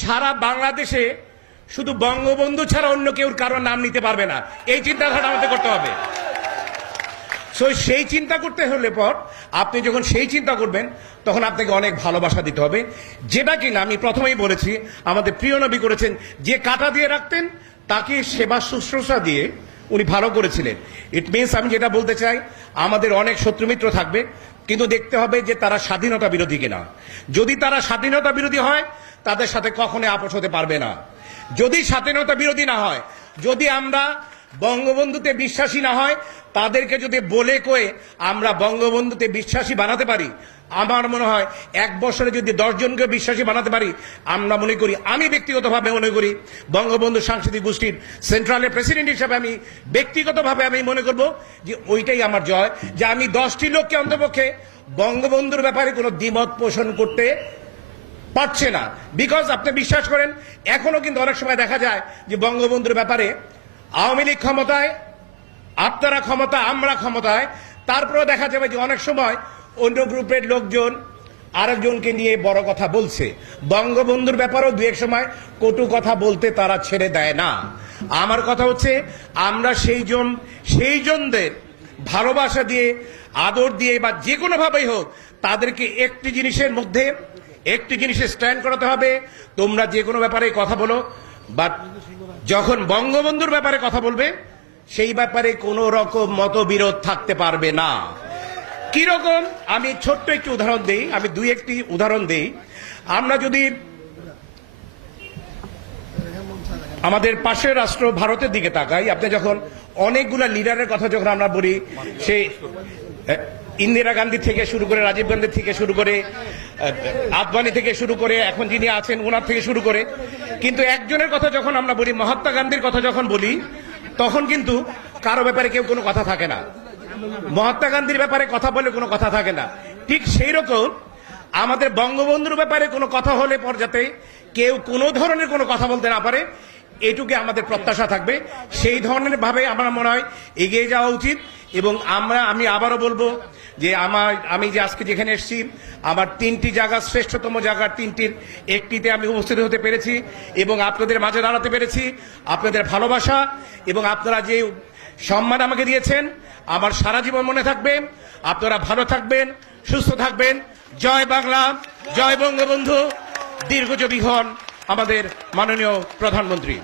সারা বাংলাদেশে শুধু বঙ্গবন্ধু ছাড়া অন্য কেউ কারোর নাম নিতে পারবে না, এই চিন্তাধারা আমাদের করতে হবে। সেই চিন্তা করতে হলে পর আপনি যখন সেই চিন্তা করবেন তখন আপনাকে অনেক ভালোবাসা দিতে হবে, যেটা কিনা আমি প্রথমেই বলেছি আমাদের প্রিয় নবী করেছেন। যে কাঁটা দিয়ে রাখতেন তাকে সেবা শুশ্রূষা দিয়ে উনি ভালো করেছিলেন। ইট মিনস আমি যেটা বলতে চাই, আমাদের অনেক শত্রুমিত্র থাকবে, কিন্তু দেখতে হবে যে তারা স্বাধীনতা বিরোধী কিনা। যদি তারা স্বাধীনতা বিরোধী হয় তাদের সাথে কখনোই আপোষ হতে পারবে না। যদি স্বাধীনতা বিরোধী না হয়, যদি আমরা বঙ্গবন্ধুতে বিশ্বাসী না হয়, তাদেরকে যদি বলে কয়ে আমরা বঙ্গবন্ধুতে বিশ্বাসী বানাতে পারি, আমার মনে হয় 1 বছরে যদি 10 জনকে বিশ্বাসী বানাতে পারি, আমরা মনে করি, আমি ব্যক্তিগতভাবে মনে করি বঙ্গবন্ধু সাংস্কৃতিক গোষ্ঠীর সেন্ট্রালের প্রেসিডেন্ট হিসেবে আমি ব্যক্তিগতভাবে আমি মনে করব যে ওইটাই আমার জয়, যে আমি 10টি লোককে অন্তপক্ষে বঙ্গবন্ধুর ব্যাপারে কোনো দ্বিমত পোষণ করতে পারছে না। বিকজ আপনি বিশ্বাস করেন, এখনো কিন্তু অনেক সময় দেখা যায় যে বঙ্গবন্ধুর ব্যাপারে আওয়ামী লীগ ক্ষমতায়, আপনারা ক্ষমতা, আমরা ক্ষমতায়, তারপরেও দেখা যাবে যে অনেক সময় অন্য গ্রুপের লোকজন আরেকজনকে নিয়ে বড় কথা বলছে। বঙ্গবন্ধুর ব্যাপারেও 2-1 সময় কটু কথা বলতে তারা ছেড়ে দেয় না। আমার কথা হচ্ছে, আমরা সেই জনদের ভালোবাসা দিয়ে, আদর দিয়ে বা যে কোনোভাবেই হোক তাদেরকে একটি জিনিসে স্ট্যান্ড করাতে হবে। তোমরা যে কোনো ব্যাপারে কথা বলো, বাট যখন বঙ্গবন্ধুর ব্যাপারে কথা বলবে সেই ব্যাপারে কোনো রকম মতবিরোধ থাকতে পারবে না। কিরকম, আমি ছোট্ট একটি উদাহরণ দেই, আমি 2-1টি উদাহরণ দেই। আমরা যদি আমাদের পাশের রাষ্ট্র ভারতের দিকে তাকাই, আপনি যখন অনেকগুলা লিডারের কথা যখন আমরা বলি, সেই ইন্দিরা গান্ধী থেকে শুরু করে, রাজীব গান্ধী থেকে শুরু করে, আদবানি থেকে শুরু করে, এখন যিনি আছেন ওনার থেকে শুরু করে, কিন্তু একজনের কথা যখন আমরা বলি, মহাত্মা গান্ধীর কথা যখন বলি, তখন কিন্তু কারো ব্যাপারে কেউ কোনো কথা থাকে না। মহাত্মা গান্ধীর ব্যাপারে কথা বলে কোনো কথা থাকে না। ঠিক সেই রকম আমাদের বঙ্গবন্ধুর ব্যাপারে কোনো কথা হলে পর যাতে কেউ কোনো ধরনের কোনো কথা বলতে না পারে, এইটুকু আমাদের প্রত্যাশা থাকবে। সেই ধরনের ভাবে আমার মনে হয় এগিয়ে যাওয়া উচিত। এবং আমি আবারও বলবো যে আমি যে আজকে যেখানে এসেছি, আমার 3টি জায়গা, শ্রেষ্ঠতম জায়গার 3টির একটিতে আমি উপস্থিত হতে পেরেছি এবং আপনাদের মাঝে দাঁড়াতে পেরেছি। আপনাদের ভালোবাসা এবং আপনারা যে সম্মান আমাকে দিয়েছেন আমার সারা জীবন মনে থাকবে। আপনারা ভালো থাকবেন, সুস্থ থাকবেন। জয় বাংলা, জয় বঙ্গবন্ধু, দীর্ঘজীবী হন আমাদের মাননীয় প্রধানমন্ত্রী।